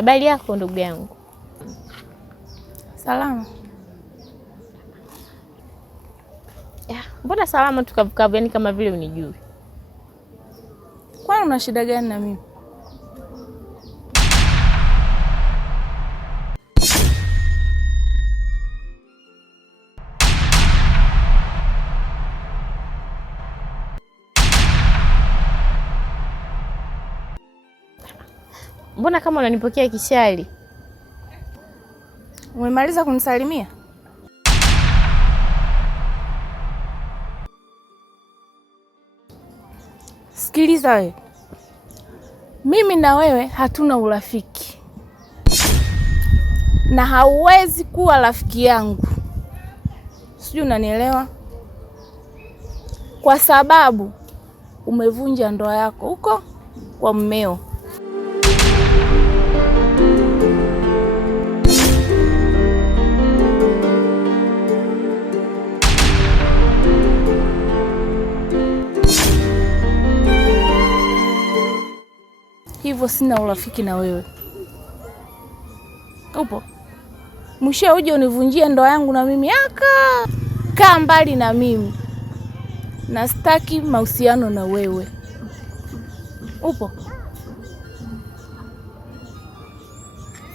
Habari yako ndugu yangu? Salama. Mbona salama tukavukavu, yani kama vile unijui? Kwani una shida gani na mimi? Mbona kama unanipokea kishari? Umemaliza kunisalimia? Sikiliza wewe. Mimi na wewe hatuna urafiki. Na hauwezi kuwa rafiki yangu. Sijui unanielewa? Kwa sababu umevunja ndoa yako huko kwa mmeo. Hivyo sina urafiki na wewe. Upo? Mwisho uje univunjie ndoa yangu na mimi kaa mbali na mimi. Na sitaki mahusiano na wewe. Upo?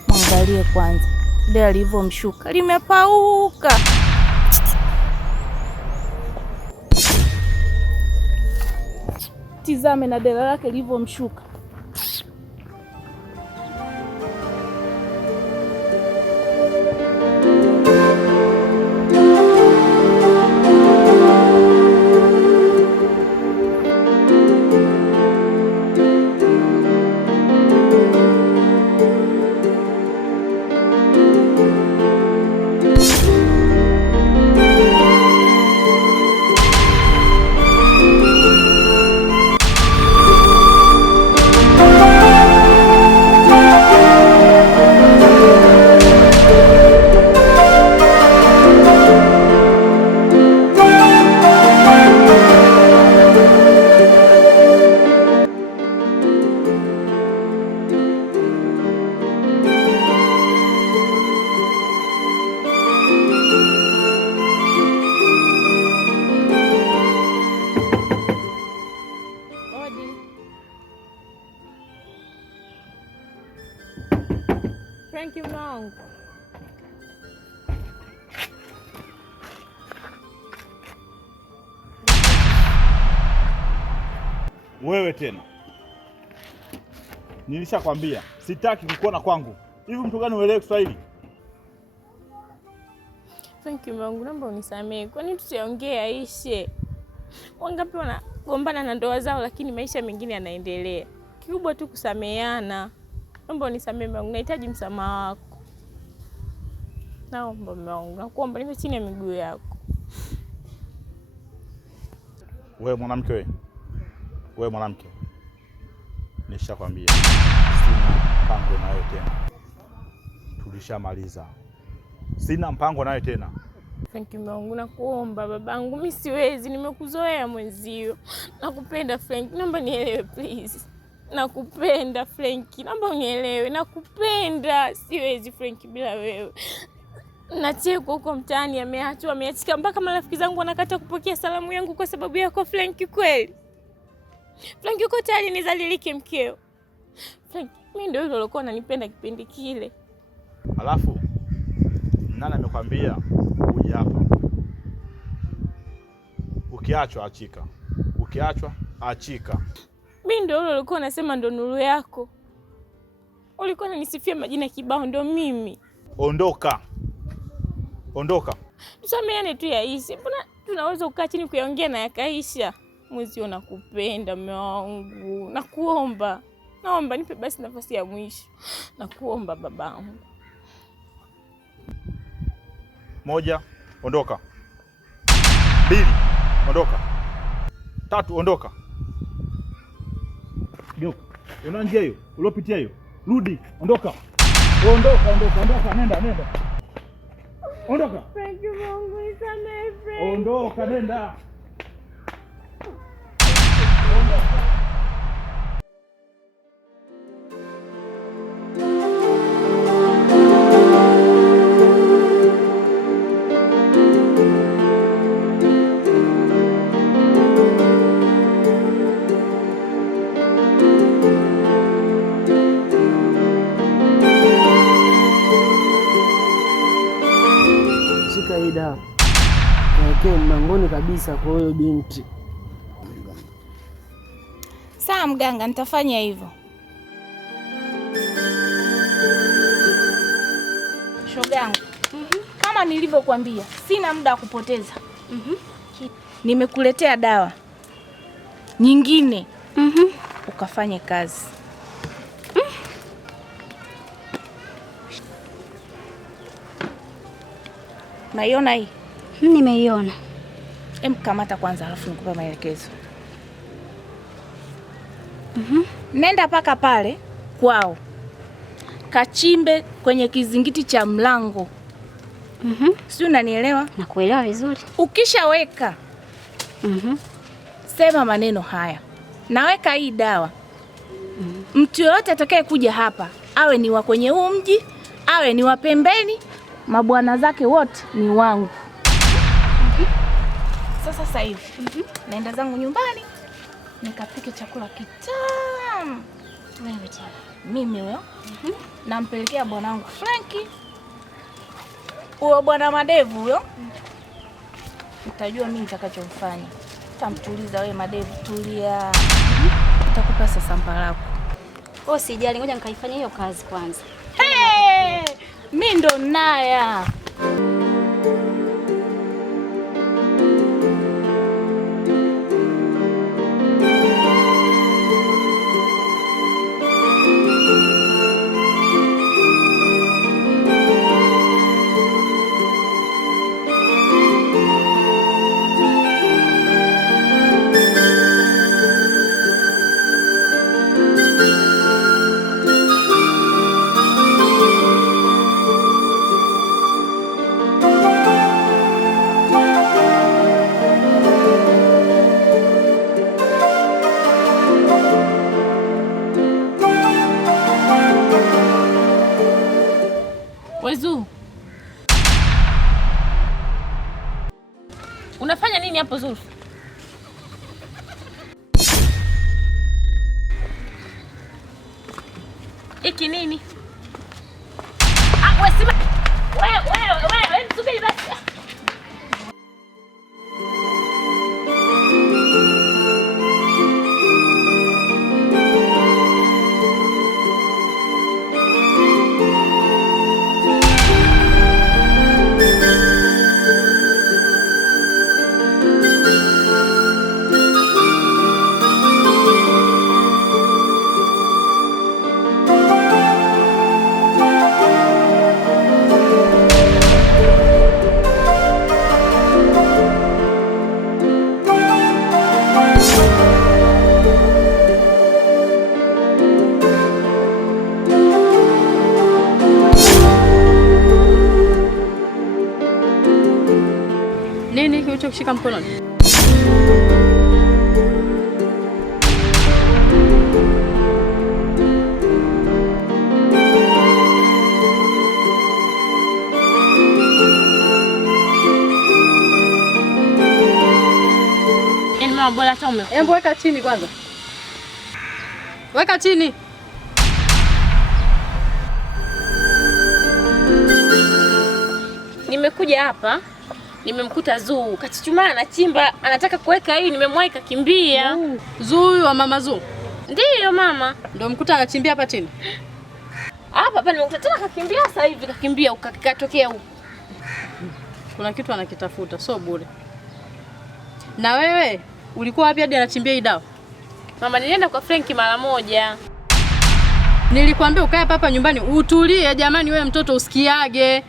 Mwangalie kwanza. Ndio alivyomshuka. Limepauka. Tizame na dela lake lilivyomshuka. Thank you mwanangu. Wewe tena. Nilishakwambia sitaki kukuona kwangu. Hivi mtu gani uelewe Kiswahili? Thank you mwanangu, naomba unisamehe. Kwani tusiongee aishe? Wangapi wanagombana na ndoa zao lakini maisha mengine yanaendelea. Kikubwa tu kusameheana. Naomba unisamehe mwanangu, nahitaji msamaha wako. Naomba mwanangu, nakuomba nipe chini ya miguu yako. Wewe mwanamke wewe. Wewe mwanamke. Nishakwambia sina mpango nawe tena. Tulishamaliza. Sina mpango nawe tena. Frank mwanangu, nakuomba babangu, mimi siwezi, nimekuzoea mwenzio. Nakupenda Frank, naomba nielewe please. Nakupenda Frank, naomba unielewe, nakupenda. Siwezi Frank bila wewe. Nacheko huko mtaani ameachika mpaka marafiki zangu wanakata kupokea salamu yangu kwa sababu yako Frank kweli. Frank uko tayari nizalilike mkeo. Frank, mimi ndio yule ulikuwa unanipenda kipindi kile. Alafu nani amekwambia uje hapa? Ukiachwa achika. Ukiachwa achika. Mimi ndio yule ulikuwa unasema ndo nuru yako. Ulikuwa unanisifia majina kibao, ndo mimi. Ondoka. Ondoka. Tusameane tu yaishe. Mbona tunaweza kukaa chini kuongea na yakaisha? Mwezi nakupenda mume wangu. Nakuomba. Naomba nipe basi nafasi ya mwisho. Nakuomba babangu. 1, ondoka. 2, ondoka. 3, ondoka. Geuka. Una njia hiyo? Ulopitia hiyo? Rudi, ondoka. Ondoka, nenda. Ondoka. Thank you Mungu, nisamehe Frank. Ondoka, nenda. Ondoka. Shika hii dawa, kawekee mlangoni kabisa kwa huyo binti. Sawa mganga, nitafanya hivyo. Shogangu, kama nilivyokuambia, sina muda wa kupoteza. Nimekuletea dawa nyingine, ukafanye kazi. Naiona hii? Nimeiona. Kamata kwanza, alafu nikupe maelekezo. Nenda paka pale kwao, kachimbe kwenye kizingiti cha mlango. Sio, unanielewa? Nakuelewa vizuri. Ukishaweka sema maneno haya: naweka hii dawa. Mtu yoyote atakaye kuja hapa, awe ni wa kwenye huu mji, awe ni wa pembeni, mabwana zake wote ni wangu. Sasa hivi naenda zangu nyumbani nikapike chakula kitamu. Wewe tena. Mimi huyo nampelekea bwanangu Franki. Huyo bwana Madevu huyo, utajua mimi nitakachomfanya. Tamtuliza wewe Madevu, tulia. Nitakupa sasa mpalako. Usijali, ngoja nikaifanya hiyo kazi kwanza. Mimi ndo naya. Wezu, unafanya nini hapo Zulfu? Iki nini? Wewe sima. Wewe subiri basi. Nini kilichokushika mkononi? Mama bora hata Hebu weka chini kwanza. Weka chini. Nimekuja hapa, nimemkuta Zuu kachuchumaa anachimba, anataka kuweka hii, nimemwahi kakimbia. Zuu wa mama Zuu? Ndiyo mama. Ndio mkuta anachimbia hapa chini? Hapa nimekuta tena kakimbia, sasa hivi kakimbia ukakatokea huko. Kuna kitu anakitafuta, sio bure. Na wewe ulikuwa wapi hadi anachimbia hii dawa? Mama, nilienda kwa Franki mara moja. Nilikwambia ukae hapa nyumbani utulie jamani, wewe mtoto usikiage.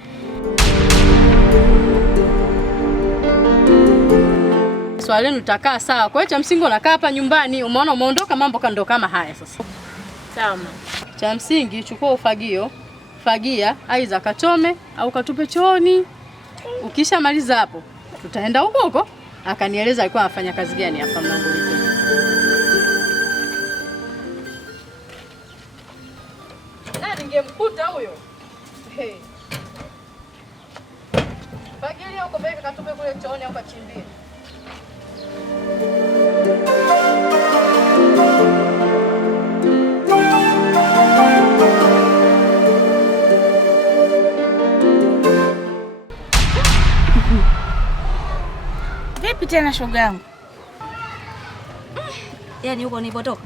Swali lenu utakaa sawa. Kwa hiyo cha msingi unakaa hapa nyumbani, umeona umeondoka mambo kando kama haya sasa. Sawa mama. Cha msingi chukua ufagio, fagia, aidha kachome au katupe chooni. Ukishamaliza hapo, tutaenda huko huko. Akanieleza alikuwa anafanya kazi gani hapa mlangoni. Na ningemkuta huyo. Hey. Fagilia huko beka katupe kule chooni au kachimbie. Vipi tena shoga yangu? Yaani huko nilipotoka.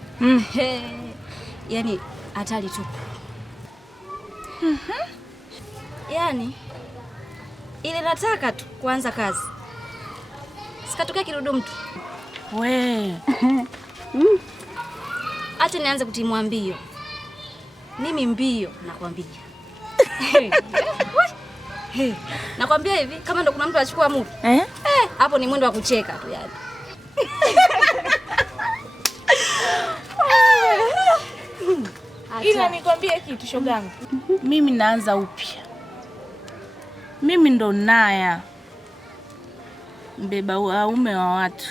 Yaani hatari tu. Yaani ile nataka tu kuanza kazi. Sikatokea kirudu mtu. We. Acha nianze kutimua mbio. Mimi mbio nakwambia. Nakwambia hivi kama ndo kuna mtu achukua muda. Hapo ni mwendo wa kucheka tu yani. Ila nikwambie kitu shogangu. Mimi naanza upya. Mimi ndo Naya. Mbeba waume wa watu.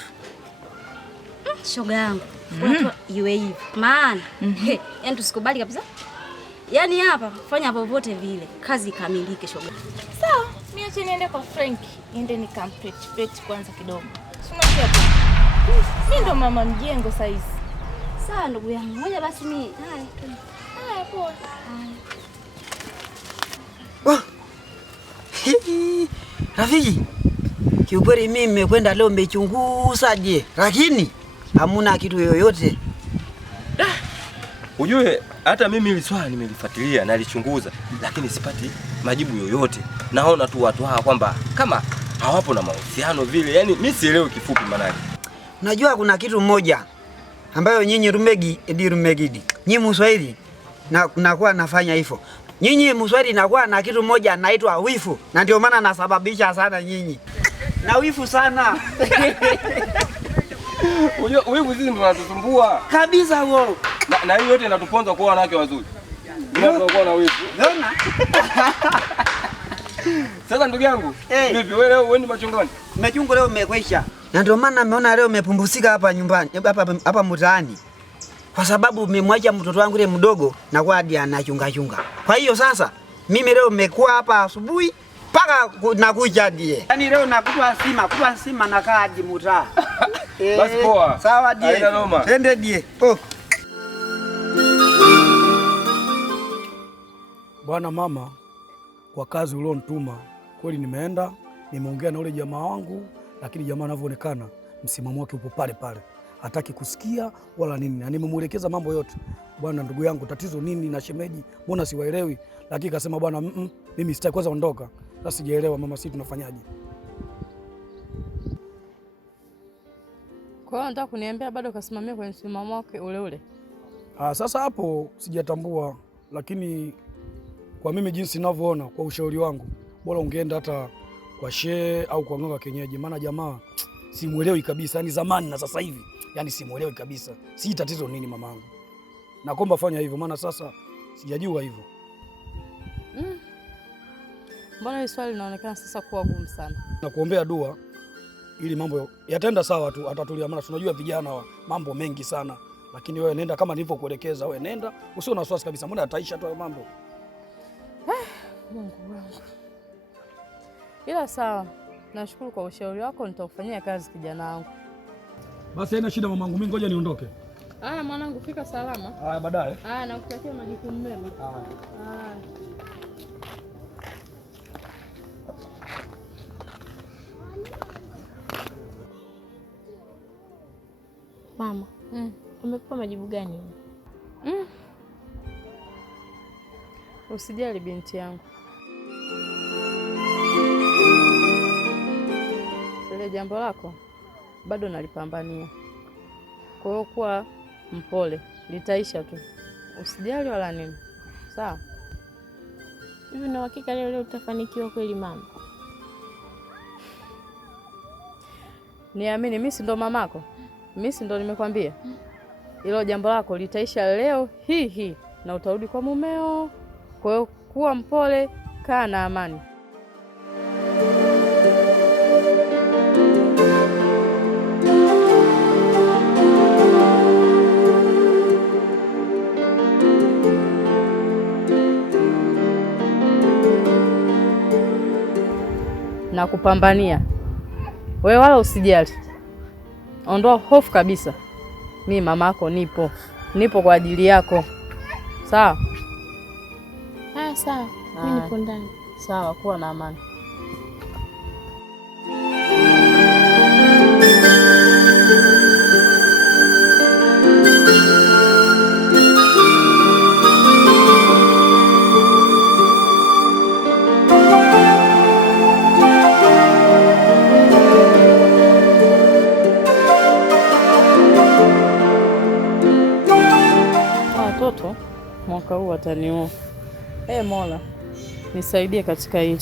Shoga yangu. Watu iwe hivi. Maana yaani tusikubali kabisa. Yaani hapa fanya popote vile kazi ikamilike shoga. Sawa, mimi acha niende kwa Frank. Niende nikamprepare kwanza kidogo. Sina hapo. Mimi ndo mama mjengo saizi. Sawa ndugu yangu. Ngoja basi mimi. Haya poa. Rafiki, kiukweli mimi nimekwenda leo nimechunguzaje, lakini hamuna kitu yoyote. Ujue hata mimi hili swali nimelifuatilia na nalichunguza, lakini sipati majibu yoyote. Naona tu watu hawa kwamba kama hawapo na mahusiano vile, yani mimi sielewi kifupi manake. Unajua kuna kitu moja ambayo nyinyi Rumegidi, nyinyi Mswahili nakuwa nafanya hivyo. Nyinyi Mswahili nakuwa na kitu moja naitwa wifu, na ndio maana nasababisha sana nyinyi. Na wifu sana. Unajua wifu sisi ndio wanatusumbua Kabisa huo. Na hiyo yote inatuponza kwa wanawake wazuri. Tunakuwa na wifu. Unaona? Sasa ndugu yangu, vipi wewe leo uende machungoni? Machungo leo umekwisha. Na ndio maana naona leo umepumbusika hapa nyumbani, hapa mtaani. Kwa sababu umemwacha mtoto wangu ile mdogo na kwa hadi anachunga. Kwa hiyo sasa mimi leo nimekuwa hapa asubuhi mpaka nakuja die. Yaani leo nakupa sima na kaa hadi mtaa. Basi poa. Sawa die. Twende die. Bwana mama, kwa kazi ulionituma kweli nimeenda, nimeongea na ule jamaa wangu, lakini jamaa anavyoonekana msimamo wake upo pale pale. Hataki kusikia wala nini. Na nimemuelekeza mambo yote. Bwana ndugu yangu tatizo nini na shemeji? Mbona siwaelewi? Lakini akasema bwana mimi sitaki kwanza ondoka. Sasa sijaelewa mama, sisi tunafanyaje? Kwa hiyo nataka kuniambia bado kasimamia kwenye msimamo wake ule ule. Sasa hapo sijatambua, lakini kwa mimi jinsi ninavyoona, kwa ushauri wangu, bora ungeenda hata kwa shehe au kwa mganga kienyeji, maana jamaa simuelewi kabisa, yani zamani na sasa hivi, yani simuelewi kabisa. Si tatizo nini mamangu? Naomba fanya hivyo, maana sasa sijajua hivyo. Mbona hili swali linaonekana sasa kuwa gumu sana? Nakuombea dua ili mambo yataenda sawa tu, atatulia, maana tunajua vijana wa mambo mengi sana, lakini wewe nenda kama nilivyokuelekeza, wewe nenda, usio na wasiwasi kabisa, mbona ataisha tu mambo. Mungu wangu. Ila sawa, nashukuru kwa ushauri wako, nitaufanyia kazi kijana wangu. Basi haina shida mamangu, mimi ngoja niondoke. Haya mwanangu, fika salama. Haya baadaye. Haya, nakutakia majukumu mema. Haya. Mama, umekupa majibu gani? Usijali binti yangu. Ile jambo lako bado nalipambania. Kwa hiyo kuwa mpole, litaisha tu. Usijali wala nini. Sawa? Hivi na hakika leo utafanikiwa kweli mama? Niamini, mimi si ndo mamako. Mimi si ndo nimekwambia. Hilo jambo lako litaisha leo hii na utarudi kwa mumeo. Kwa hiyo kuwa mpole, kaa na amani. Na kupambania. Wewe wala usijali. Ondoa hofu kabisa. Mimi mamako nipo kwa ajili yako. Sawa? Sawa. Mimi nipo ndani. Sawa, kuwa na amani. au wataniua. Mola nisaidie katika hili.